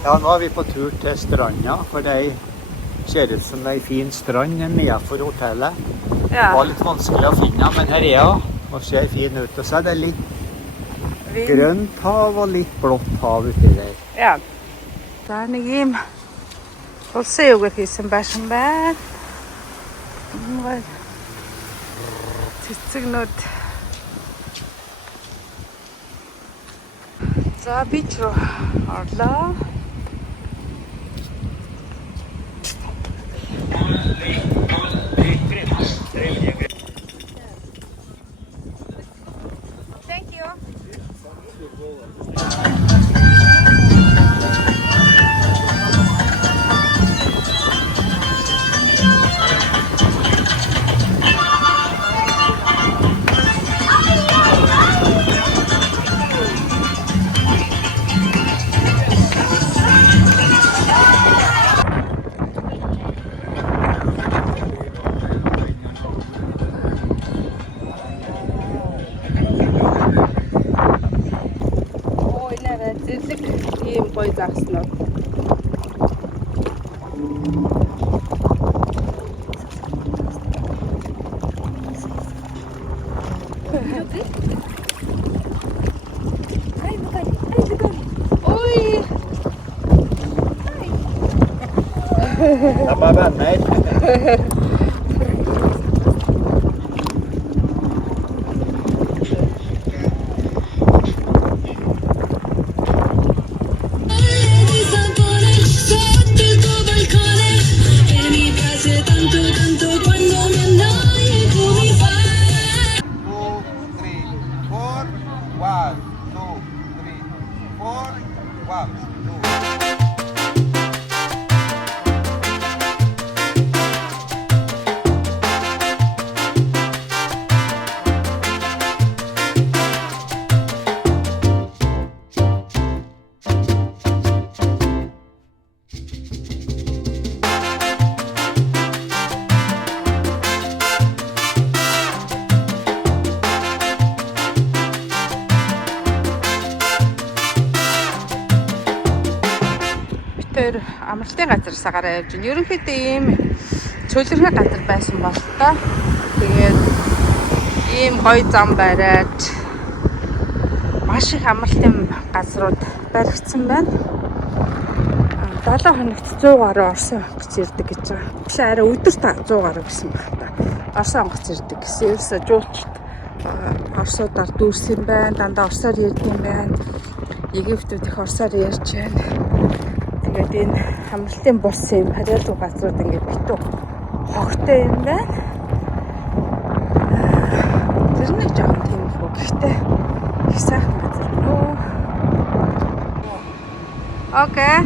Ja, nå er vi på tur til stranda, for det ser ut som det er en fin strand nedenfor hotellet. Det var litt vanskelig å finne, men her er det, og ser fin ut. Og så er det litt grønt hav og litt blått hav uti der. Ja. Der nigim. Og se jo at isen bæsjen bær. Nå var tidsignot. За бич руу орлоо. Thank you. Ийм гоё загснууд. Oi! De er venner. Амралтын газараас гараа явж байна. Ерөнхийдөө ийм чөлөөрхий газар байсан бол тоо. Тэгээд ийм гоё зам бариад маш их амралтын газрууд баригдсан байна. 7 хоногт 100 гаруй орсон онгоц ирдэг гэж байгаа. Тэгэхээр арай өдөрт 100 гаруй гэсэн баг та. Орсон онгоц ирдэг гэсэн. Ерөөсө жуулчд орсуудаар дүүрсэн байна. Дандаа орсоор ярьд юм байна. Египтүүд их орсоор ярьж байна. Тэгээд энэ амралтын бус юм хариалуу газрууд ингээд битүү хогтой юм байна. Тэр нэг жоохон тийм их гэхдээ их сайхан газар нөө. Окей.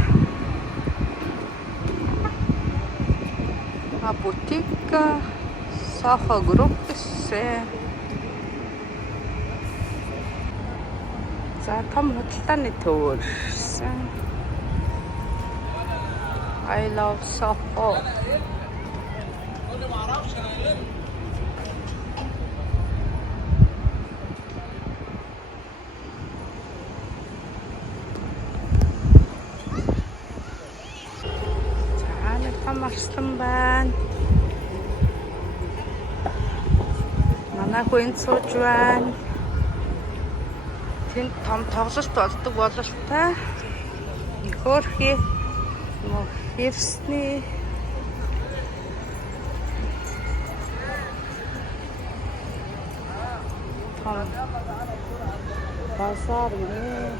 А бутика Саха групп гэсэн. За том худалдааны төвөрсөн. I love Soho. Нэг том арслан байна. Манай хүн сууж байна. Тэнд том тоглолт болдог бололтой. Хөөрхий Ирсний базар нэ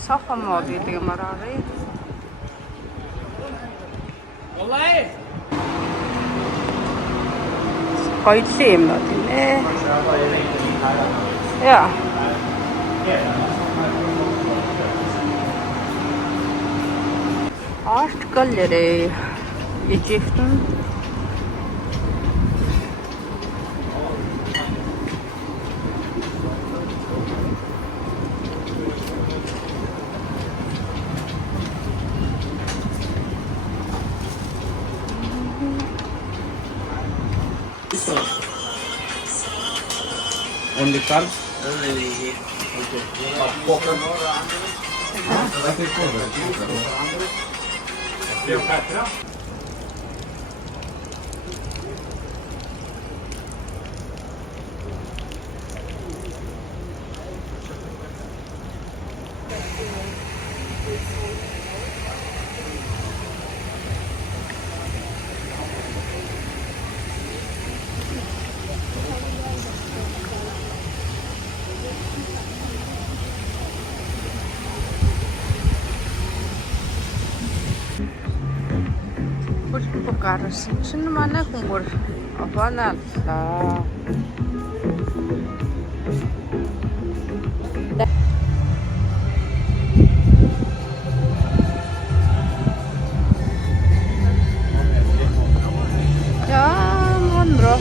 Soho мод гэдэг юм аа. Олай. Гоё юм уу тийм ээ. Яа. Art Gallery, Egypten. Only cars? Only here. Хөлбөмбөг гарсан чинь манай хүмүүр аваалаа. Ja, mondro.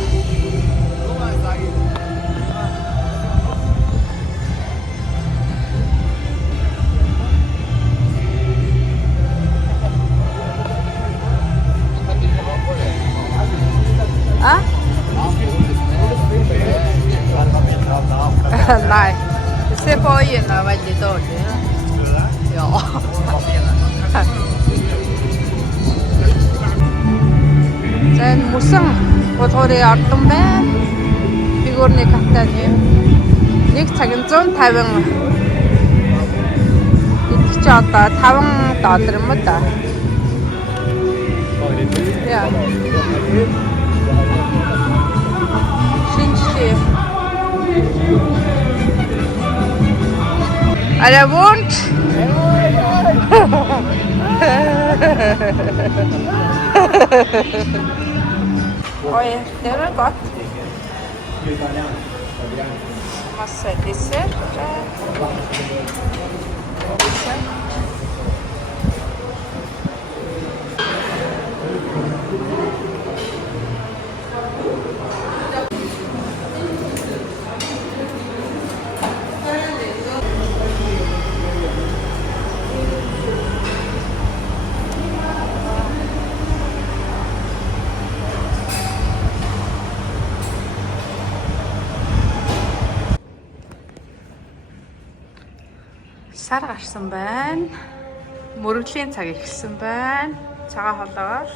Hả? Này, xe phôi gì là vậy gì tôi chứ? Ja. Sen muсан бодгорын ордон байна. Фигурны катаны нэг цагийн 150 идэх чи одоо 5 доллар юм да. Яа. Шинжлэх. Alla wohnt. Oj, det var gott. Massa dessert. Сар гарсан байна. Мөрөглийн цаг эхэлсэн байна. Цагаан холоор.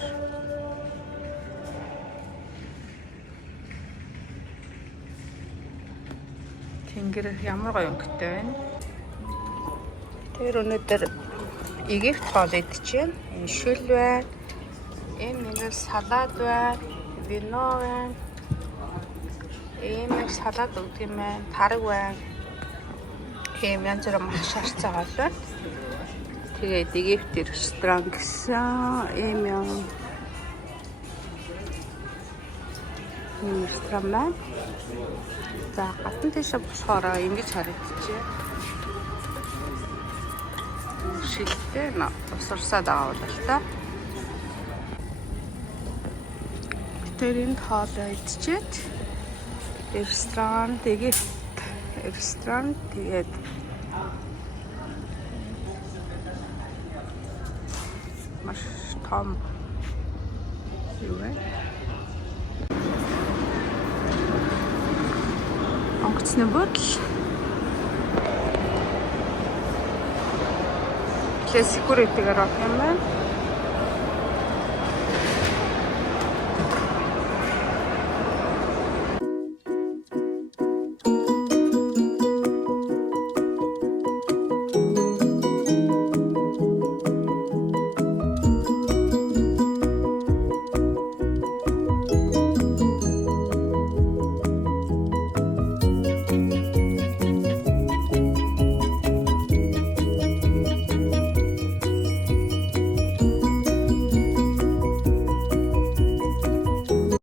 Тэнгэр ямар гоё өнгөтэй байна. Тэр өнөөдөр Египт хоол идчихээн. Энэ шил байна. Энэ салат байна. Вино байна. Энэ салат өгдөг юм байна. Тараг байна. Ийм янз бүрийн маш харцаа гол байна. Тэгээд Египт ресторан гэсэн ийм юм. Ресторан байна. За гатан тийшээ босохоор ингэж харагдчихэ. Шилтэй усарсаад байгаа бол та. Тэрийн хоолой идчихэд ресторан тэгээд ресторан тэгээд маш том юу вэ? Онгоцны бөтл. Классикуритээр авах юм байна.